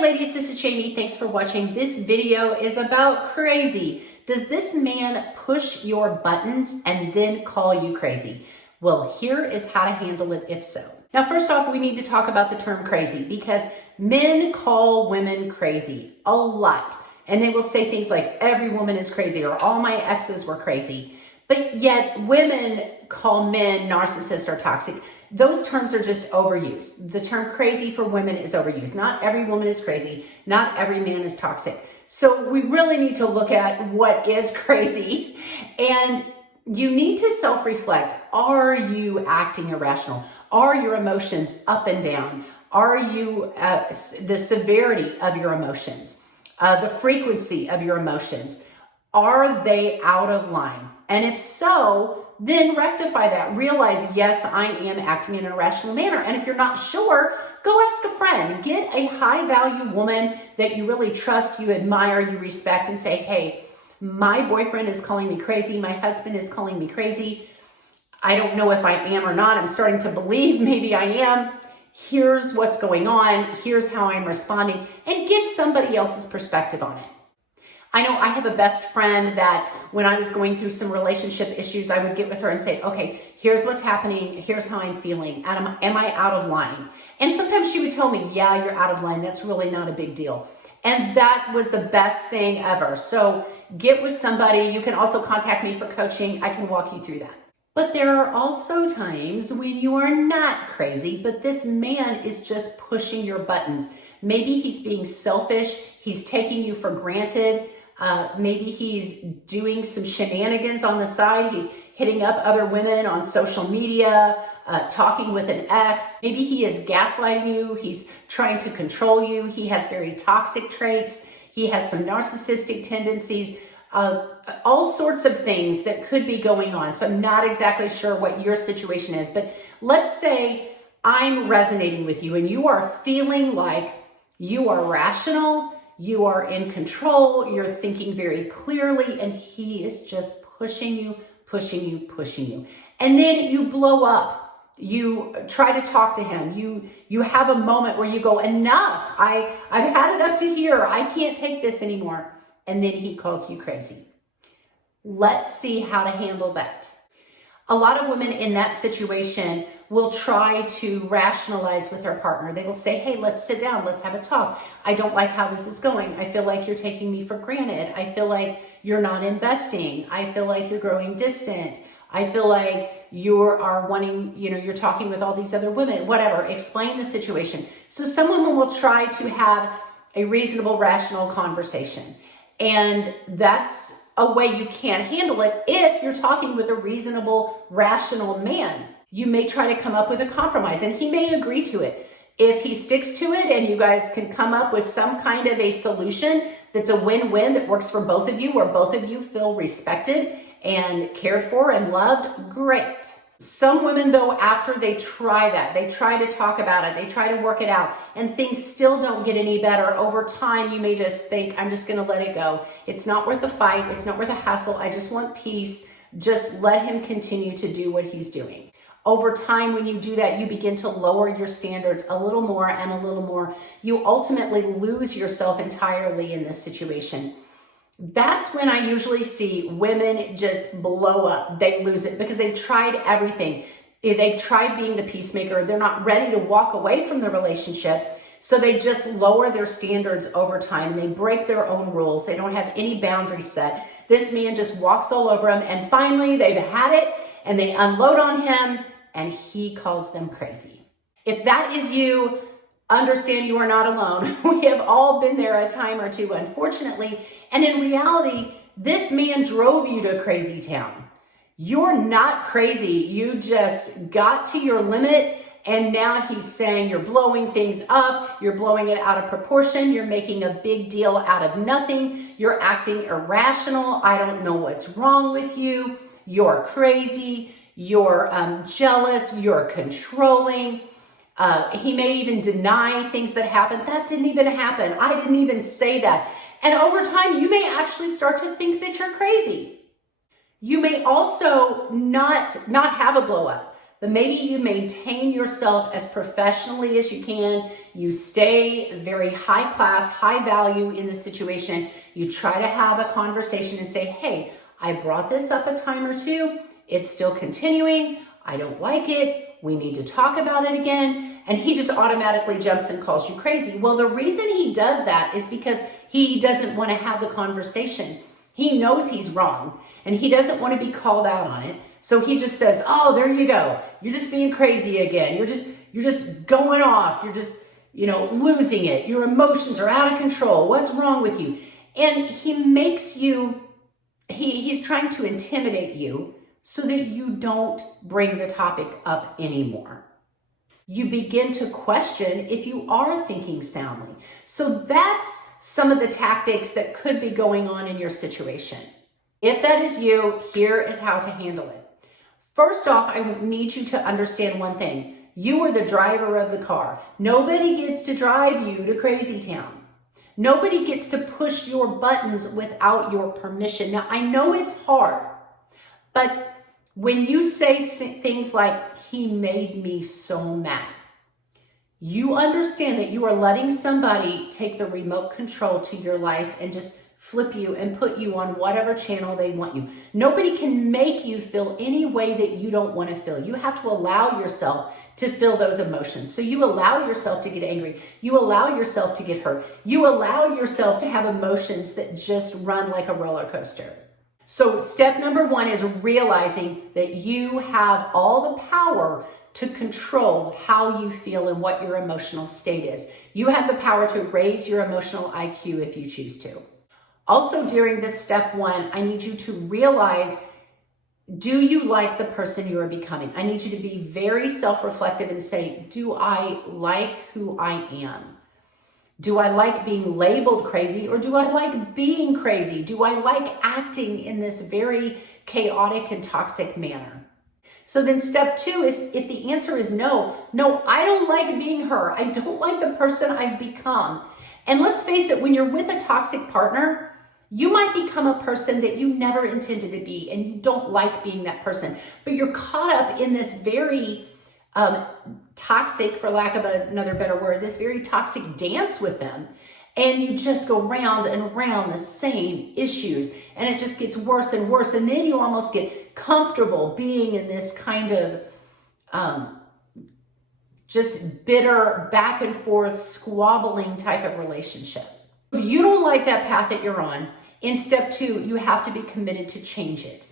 Hey ladies, this is Jamie. Thanks for watching. This video is about crazy. Does this man push your buttons and then call you crazy? Well, here is how to handle it if so. Now, first off, we need to talk about the term crazy because men call women crazy a lot. And they will say things like, every woman is crazy, or all my exes were crazy. But yet women call men narcissist or toxic. Those terms are just overused. The term crazy for women is overused. Not every woman is crazy. Not every man is toxic. So we really need to look at what is crazy. And you need to self-reflect. Are you acting irrational? Are your emotions up and down? Are you the severity of your emotions? The frequency of your emotions? Are they out of line? And if so, then rectify that. Realize, yes, I am acting in an irrational manner. And if you're not sure, go ask a friend. Get a high-value woman that you really trust, you admire, you respect, and say, hey, my boyfriend is calling me crazy. My husband is calling me crazy. I don't know if I am or not. I'm starting to believe maybe I am. Here's what's going on. Here's how I'm responding. And get somebody else's perspective on it. I know I have a best friend that when I was going through some relationship issues, I would get with her and say, okay, here's what's happening. Here's how I'm feeling. Am I out of line? And sometimes she would tell me, yeah, you're out of line. That's really not a big deal. And that was the best thing ever. So get with somebody. You can also contact me for coaching. I can walk you through that. But there are also times when you are not crazy, but this man is just pushing your buttons. Maybe he's being selfish. He's taking you for granted. Maybe he's doing some shenanigans on the side. He's hitting up other women on social media, talking with an ex. Maybe he is gaslighting you. He's trying to control you. He has very toxic traits. He has some narcissistic tendencies, all sorts of things that could be going on. So I'm not exactly sure what your situation is, but let's say I'm resonating with you and you are feeling like you are rational, you are in control, you're thinking very clearly, and he is just pushing you, pushing you, pushing you. And then you blow up. You try to talk to him. You have a moment where you go, enough. I've had it up to here. I can't take this anymore. And then he calls you crazy. Let's see how to handle that. A lot of women in that situation will try to rationalize with their partner. They will say, hey, let's sit down. Let's have a talk. I don't like how this is going. I feel like you're taking me for granted. I feel like you're not investing. I feel like you're growing distant. I feel like you are wanting, you're talking with all these other women, whatever. Explain the situation. So some women will try to have a reasonable, rational conversation. And that's a way you can handle it if you're talking with a reasonable, rational man. You may try to come up with a compromise, and he may agree to it. If he sticks to it and you guys can come up with some kind of a solution that's a win-win that works for both of you, where both of you feel respected and cared for and loved, great. Some women, though, after they try that, they try to talk about it, they try to work it out, and things still don't get any better. Over time, you may just think, I'm just going to let it go. It's not worth the fight. It's not worth the hassle. I just want peace. Just let him continue to do what he's doing. Over time, when you do that, you begin to lower your standards a little more and a little more. You ultimately lose yourself entirely in this situation. That's when I usually see women just blow up. They lose it because they've tried everything. They've tried being the peacemaker. They're not ready to walk away from the relationship. So they just lower their standards over time. They break their own rules. They don't have any boundaries set. This man just walks all over them. And finally, they've had it and they unload on him and he calls them crazy. If that is you, understand you are not alone. We have all been there a time or two, unfortunately. And in reality, this man drove you to crazy town. You're not crazy. You just got to your limit. And now he's saying you're blowing things up. You're blowing it out of proportion. You're making a big deal out of nothing. You're acting irrational. I don't know what's wrong with you. You're crazy. You're jealous. You're controlling. He may even deny things that happened. That didn't even happen. I didn't even say that. And over time, you may actually start to think that you're crazy. You may also not have a blow up, but maybe you maintain yourself as professionally as you can. You stay very high class, high value in the situation. You try to have a conversation and say, hey, I brought this up a time or two. It's still continuing. I don't like it. We need to talk about it again. And he just automatically jumps and calls you crazy. Well, the reason he does that is because he doesn't want to have the conversation. He knows he's wrong and he doesn't want to be called out on it. So he just says, oh, there you go. You're just being crazy again. You're just going off. You're just, losing it. Your emotions are out of control. What's wrong with you? And he makes you, he's trying to intimidate you so that you don't bring the topic up anymore. You begin to question if you are thinking soundly. So that's some of the tactics that could be going on in your situation. If that is you, here is how to handle it. First off, I need you to understand one thing. You are the driver of the car. Nobody gets to drive you to crazy town. Nobody gets to push your buttons without your permission. Now, I know it's hard, but when you say things like, he made me so mad, you understand that you are letting somebody take the remote control to your life and just flip you and put you on whatever channel they want you. Nobody can make you feel any way that you don't want to feel. You have to allow yourself to feel those emotions. So you allow yourself to get angry. You allow yourself to get hurt. You allow yourself to have emotions that just run like a roller coaster. So step number one is realizing that you have all the power to control how you feel and what your emotional state is. You have the power to raise your emotional IQ if you choose to. Also, during this step one, I need you to realize, do you like the person you are becoming? I need you to be very self-reflective and say, do I like who I am? Do I like being labeled crazy, or do I like being crazy? Do I like acting in this very chaotic and toxic manner? So then step two is, if the answer is no, I don't like being her. I don't like the person I've become. And let's face it, when you're with a toxic partner, you might become a person that you never intended to be, and you don't like being that person, but you're caught up in this very toxic, for lack of another better word, this very toxic dance with them. And you just go round and round the same issues, and it just gets worse and worse. And then you almost get comfortable being in this kind of just bitter, back and forth, squabbling type of relationship. If you don't like that path that you're on, in step two, you have to be committed to change it.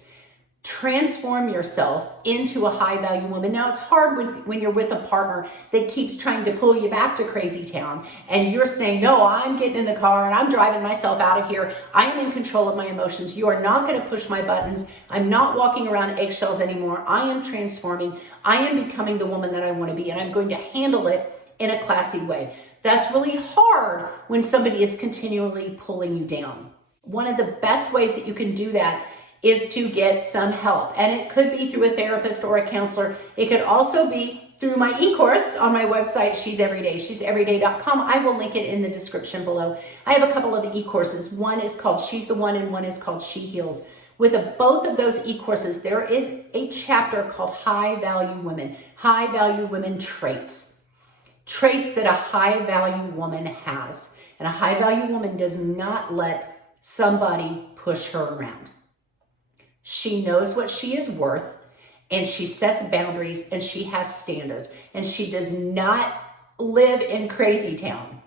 Transform yourself into a high value woman. Now, it's hard when you're with a partner that keeps trying to pull you back to crazy town, and you're saying, no, I'm getting in the car and I'm driving myself out of here. I am in control of my emotions. You are not going to push my buttons. I'm not walking around eggshells anymore. I am transforming. I am becoming the woman that I want to be, and I'm going to handle it in a classy way. That's really hard when somebody is continually pulling you down. One of the best ways that you can do that is to get some help. And it could be through a therapist or a counselor. It could also be through my e-course on my website, She's Everyday, she'severyday.com. I will link it in the description below. I have a couple of e-courses. One is called She's the One, and one is called She Heals. With both of those e-courses, there is a chapter called High Value Women Traits. Traits that a high value woman has. And a high value woman does not let somebody push her around. She knows what she is worth, and she sets boundaries, and she has standards, and she does not live in crazy town.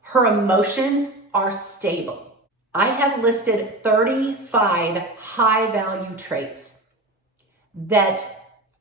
Her emotions are stable. I have listed 35 high value traits that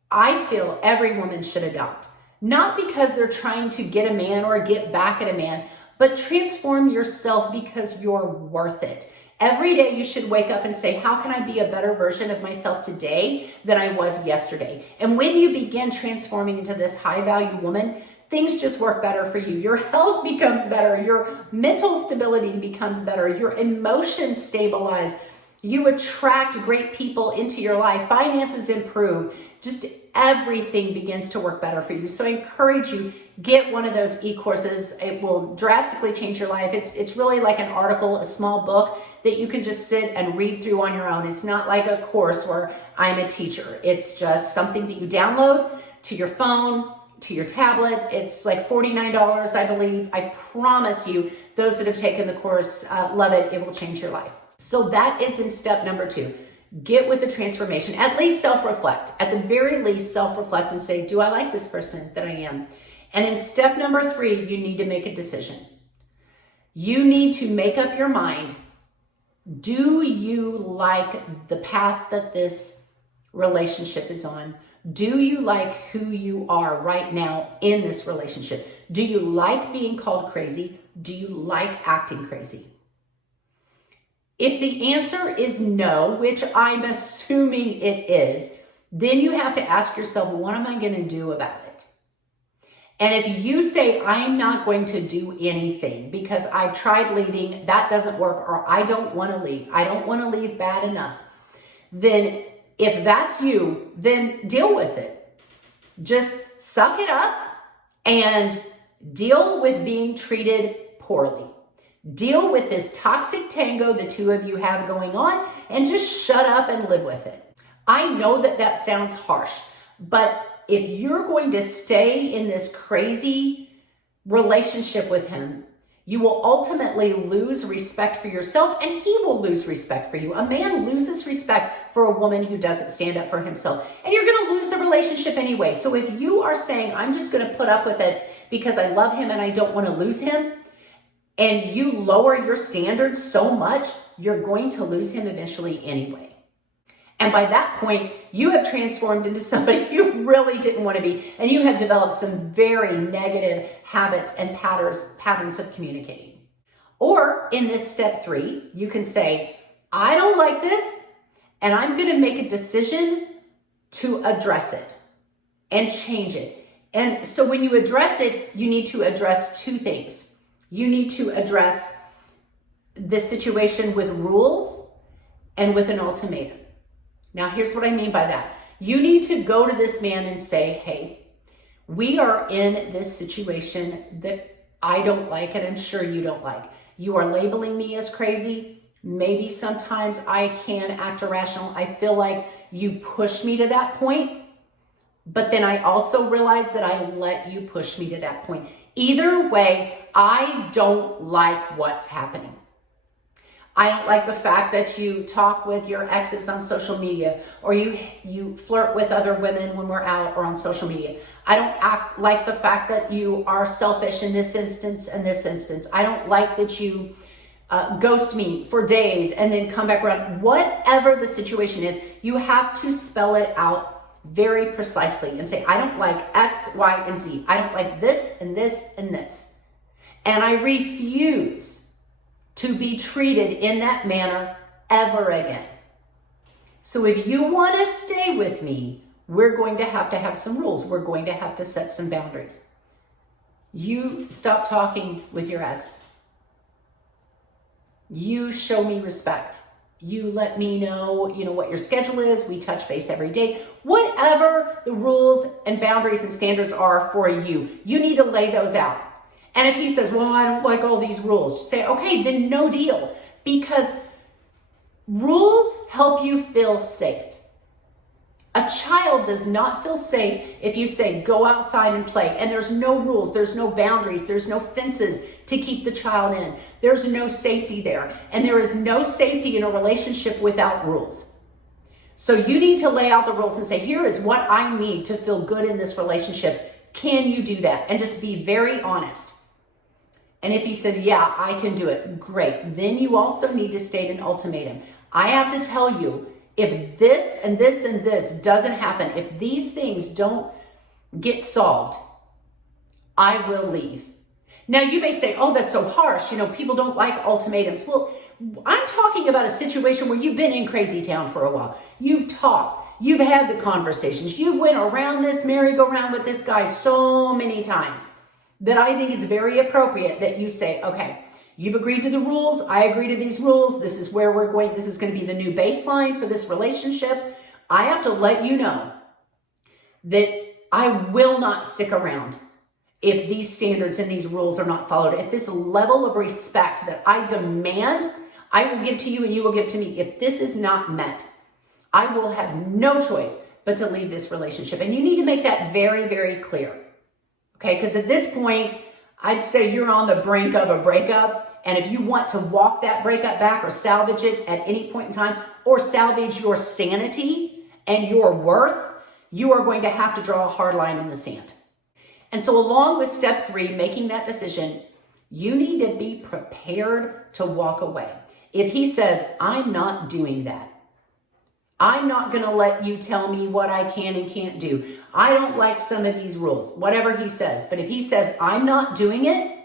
I feel every woman should adopt. Not because they're trying to get a man or get back at a man, but transform yourself because you're worth it. Every day you should wake up and say, how can I be a better version of myself today than I was yesterday? And when you begin transforming into this high value woman, things just work better for you. Your health becomes better. Your mental stability becomes better. Your emotions stabilize. You attract great people into your life. Finances improve. Just everything begins to work better for you. So I encourage you, get one of those e-courses. It will drastically change your life. It's really like an article, a small book that you can just sit and read through on your own. It's not like a course where I'm a teacher. It's just something that you download to your phone, to your tablet. It's like $49, I believe. I promise you, those that have taken the course love it. It will change your life. So that is in step number 2. Get with the transformation. At least self-reflect. At the very least, self-reflect and say, do I like this person that I am? And in step number 3, you need to make a decision. You need to make up your mind. Do you like the path that this relationship is on? Do you like who you are right now in this relationship? Do you like being called crazy? Do you like acting crazy? If the answer is no, which I'm assuming it is, then you have to ask yourself, what am I going to do about it? And if you say, I'm not going to do anything because I've tried leaving, that doesn't work, or I don't want to leave, I don't want to leave bad enough, then if that's you, then deal with it. Just suck it up and deal with being treated poorly. Deal with this toxic tango the two of you have going on and just shut up and live with it. I know that that sounds harsh, but if you're going to stay in this crazy relationship with him, you will ultimately lose respect for yourself and he will lose respect for you. A man loses respect for a woman who doesn't stand up for himself, and you're going to lose the relationship anyway. So if you are saying, I'm just going to put up with it because I love him and I don't want to lose him, and you lower your standards so much, you're going to lose him eventually anyway. And by that point, you have transformed into somebody you really didn't want to be, and you have developed some very negative habits and patterns of communicating. Or in this step 3, you can say, I don't like this, and I'm going to make a decision to address it and change it. And so when you address it, you need to address 2 things. You need to address this situation with rules and with an ultimatum. Now, here's what I mean by that. You need to go to this man and say, hey, we are in this situation that I don't like, and I'm sure you don't like. You are labeling me as crazy. Maybe sometimes I can act irrational. I feel like you push me to that point, but then I also realize that I let you push me to that point. Either way, I don't like what's happening. I don't like the fact that you talk with your exes on social media, or you flirt with other women when we're out or on social media. I don't like the fact that you are selfish in this instance and this instance. I don't like that you ghost me for days and then come back around. Whatever the situation is, you have to spell it out very precisely and say, I don't like X, Y, and Z. I don't like this and this and this. And I refuse to be treated in that manner ever again. So if you want to stay with me, we're going to have some rules. We're going to have to set some boundaries. You stop talking with your ex. You show me respect. You let me know, what your schedule is. We touch base every day. Whatever the rules and boundaries and standards are for you, you need to lay those out. And if he says, well, I don't like all these rules, just say, okay, then no deal. Because rules help you feel safe. A child does not feel safe if you say, go outside and play. And there's no rules, there's no boundaries, there's no fences to keep the child in. There's no safety there. And there is no safety in a relationship without rules. So you need to lay out the rules and say, here is what I need to feel good in this relationship. Can you do that? And just be very honest. And if he says, yeah, I can do it, great. Then you also need to state an ultimatum. I have to tell you, if this and this and this doesn't happen, if these things don't get solved, I will leave. Now you may say, oh, that's so harsh. People don't like ultimatums. Well, I'm talking about a situation where you've been in crazy town for a while. You've talked, you've had the conversations, you went around this merry-go-round with this guy so many times that I think it's very appropriate that you say, okay, you've agreed to the rules. I agree to these rules. This is where we're going. This is going to be the new baseline for this relationship. I have to let you know that I will not stick around if these standards and these rules are not followed. If this level of respect that I demand I will give to you and you will give to me. If this is not met, I will have no choice but to leave this relationship. And you need to make that very, very clear. Okay, because at this point, I'd say you're on the brink of a breakup. And if you want to walk that breakup back or salvage it at any point in time, or salvage your sanity and your worth, you are going to have to draw a hard line in the sand. And so along with step 3, making that decision, you need to be prepared to walk away. If he says, I'm not doing that, I'm not going to let you tell me what I can and can't do. I don't like some of these rules, whatever he says. But if he says, I'm not doing it,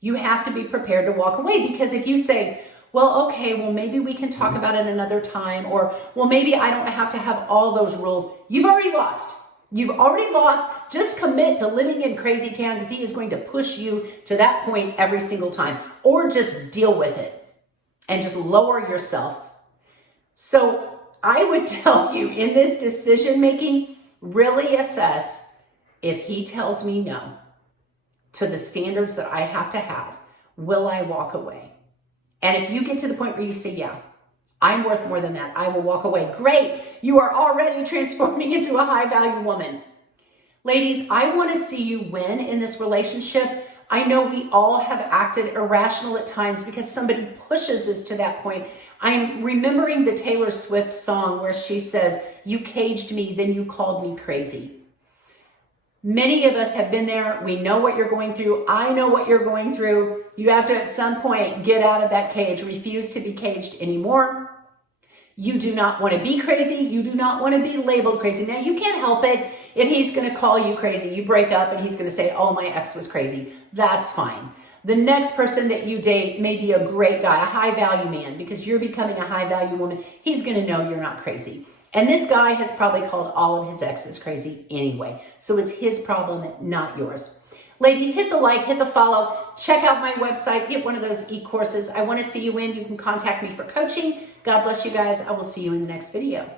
you have to be prepared to walk away. Because if you say, well, okay, well, maybe we can talk about it another time, or, well, maybe I don't have to have all those rules, you've already lost. You've already lost. Just commit to living in crazy town, because he is going to push you to that point every single time. Or just deal with it and just lower yourself. So I would tell you, in this decision making, really assess, if he tells me no to the standards that I have to have, will I walk away? And if you get to the point where you say, yeah, I'm worth more than that, I will walk away. Great. You are already transforming into a high value woman. Ladies, I want to see you win in this relationship. I know we all have acted irrational at times because somebody pushes us to that point. I'm remembering the Taylor Swift song where she says, you caged me, then you called me crazy. Many of us have been there. We know what you're going through. I know what you're going through. You have to, at some point, get out of that cage. Refuse to be caged anymore. You do not want to be crazy. You do not want to be labeled crazy. Now, you can't help it if he's going to call you crazy. You break up and he's going to say, oh, my ex was crazy. That's fine. The next person that you date may be a great guy, a high value man, because you're becoming a high value woman. He's going to know you're not crazy. And this guy has probably called all of his exes crazy anyway. So it's his problem, not yours. Ladies, hit the like, hit the follow, check out my website, get one of those e-courses. I want to see you in. You can contact me for coaching. God bless you guys. I will see you in the next video.